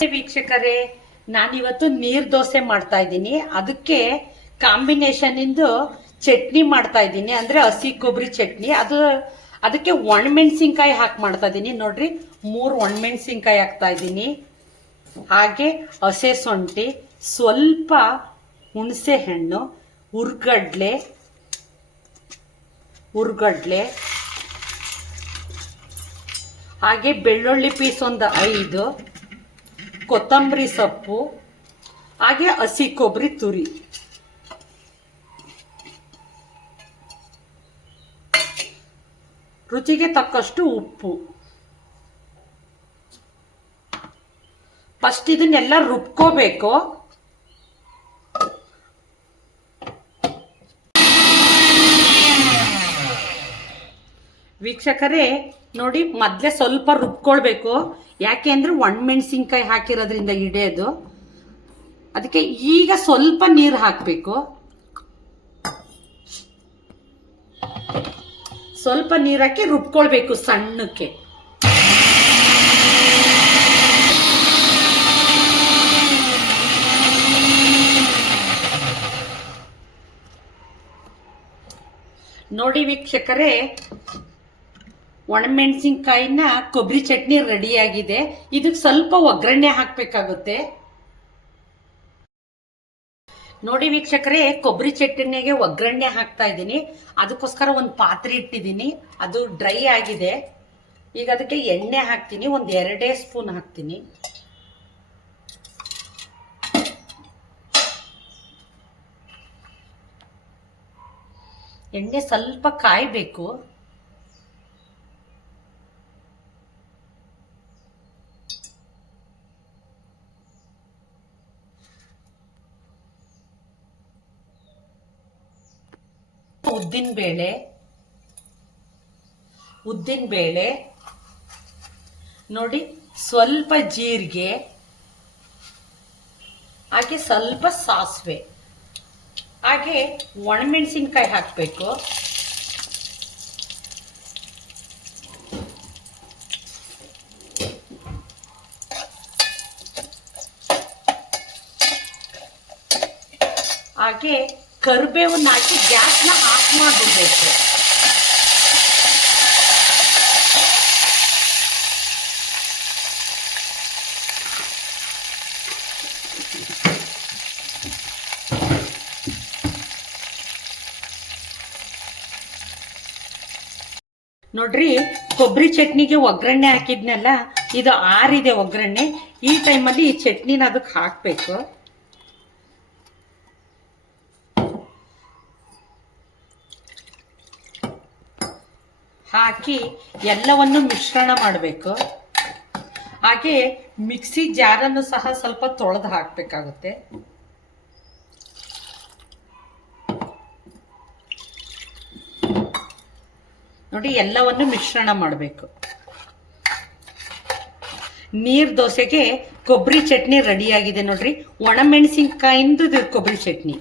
ವೀಕ್ಷಕರೇ, ನಾನಿವತ್ತು ನೀರ್ ದೋಸೆ ಮಾಡ್ತಾ ಇದ್ದೀನಿ. ಅದಕ್ಕೆ ಕಾಂಬಿನೇಷನ್ ಇಂದು ಚಟ್ನಿ ಮಾಡ್ತಾ ಇದ್ದೀನಿ, ಅಂದ್ರೆ ಹಸಿ ಕೊಬ್ಬರಿ ಚಟ್ನಿ. ಅದಕ್ಕೆ ಒಣಮೆಣಸಿನ್ಕಾಯಿ ಹಾಕಿ ಮಾಡ್ತಾ ಇದ್ದೀನಿ. ನೋಡ್ರಿ, 3 ಒಣಮೆಣಸಿನ್ಕಾಯಿ ಹಾಕ್ತಾ ಇದ್ದೀನಿ. ಹಾಗೆ ಹಸೆ ಶುಂಠಿ, ಸ್ವಲ್ಪ ಹುಣಸೆ ಹಣ್ಣು, ಹುರ್ಗಡ್ಲೆ, ಹಾಗೆ ಬೆಳ್ಳುಳ್ಳಿ ಪೀಸ್ ಒಂದು 5, ಕೊತ್ತಂಬರಿ ಸೊಪ್ಪು, ಹಾಗೆ ಹಸಿ ಕೊಬ್ಬರಿ ತುರಿ. ರುಚಿಗೆ ತಕ್ಕಷ್ಟು ಉಪ್ಪು. ಫಸ್ಟ್ ಇದನ್ನೆಲ್ಲ ರುಬ್ಕೋಬೇಕು. ವೀಕ್ಷಕರೇ ನೋಡಿ, ಮೊದಲೇ ಸ್ವಲ್ಪ ರುಬ್ಕೊಳ್ಬೇಕು. ಯಾಕೆ ಅಂದ್ರೆ ಒಣಮೆಣಸಿನ್ಕಾಯಿ ಹಾಕಿರೋದ್ರಿಂದ ಹಿಡಿಯೋದು. ಅದಕ್ಕೆ ಈಗ ಸ್ವಲ್ಪ ನೀರು ಹಾಕಬೇಕು. ಸ್ವಲ್ಪ ನೀರು ಹಾಕಿ ರುಬ್ಕೊಳ್ಬೇಕು ಸಣ್ಣಕ್ಕೆ. ನೋಡಿ ವೀಕ್ಷಕರೇ, ಒಣಮೆಣಸಿನ್ಕಾಯಿನ ಕೊಬ್ಬರಿ ಚಟ್ನಿ ರೆಡಿಯಾಗಿದೆ. ಇದಕ್ಕೆ ಸ್ವಲ್ಪ ಒಗ್ಗರಣೆ ಹಾಕಬೇಕಾಗುತ್ತೆ. ನೋಡಿ ವೀಕ್ಷಕರೇ, ಕೊಬ್ಬರಿ ಚಟ್ನಿಗೆ ಒಗ್ಗರಣೆ ಹಾಕ್ತಾ ಇದ್ದೀನಿ. ಅದಕ್ಕೋಸ್ಕರ ಒಂದು ಪಾತ್ರೆ ಇಟ್ಟಿದ್ದೀನಿ, ಅದು ಡ್ರೈ ಆಗಿದೆ. ಈಗ ಅದಕ್ಕೆ ಎಣ್ಣೆ ಹಾಕ್ತೀನಿ, ಒಂದು 2 ಸ್ಪೂನ್ ಹಾಕ್ತೀನಿ. ಎಣ್ಣೆ ಸ್ವಲ್ಪ ಕಾಯಬೇಕು. ಉದ್ದಿನ ಬೇಳೆ ನೋಡಿ, ಸ್ವಲ್ಪ ಜೀರಿಗೆ, ಹಾಗೆ ಸ್ವಲ್ಪ ಸಾಸಿವೆ, ಹಾಗೆ ಒಣಮೆಣಸಿನ್ಕಾಯಿ ಹಾಕಬೇಕು. ಹಾಗೆ ಕರಿಬೇವನ್ನ ಹಾಕಿ ಗ್ಯಾಸ್ನ ಆಫ್ ಮಾಡಿಬಿಡ್ಬೇಕು. ನೋಡ್ರಿ, ಕೊಬ್ಬರಿ ಚಟ್ನಿಗೆ ಒಗ್ಗರಣೆ ಹಾಕಿದ್ನಲ್ಲ, ಇದು ಆರಿದೆ ಒಗ್ಗರಣೆ. ಈ ಟೈಮಲ್ಲಿ ಈ ಚಟ್ನಿನ ಅದಕ್ಕೆ ಹಾಕಬೇಕು. ಹಾಕಿ ಎಲ್ಲವನ್ನು ಮಿಶ್ರಣ ಮಾಡಬೇಕು. ಹಾಗೆ ಮಿಕ್ಸಿ ಜಾರನ್ನು ಸಹ ಸ್ವಲ್ಪ ತೊಳೆದು ಹಾಕಬೇಕಾಗುತ್ತೆ. ನೋಡಿ, ಎಲ್ಲವನ್ನು ಮಿಶ್ರಣ ಮಾಡಬೇಕು. ನೀರ್ ದೋಸೆಗೆ ಕೊಬ್ಬರಿ ಚಟ್ನಿ ರೆಡಿಯಾಗಿದೆ. ನೋಡ್ರಿ, ಒಣಮೆಣಸಿನ್ಕಾಯಿಂದು ಕೊಬ್ಬರಿ ಚಟ್ನಿ.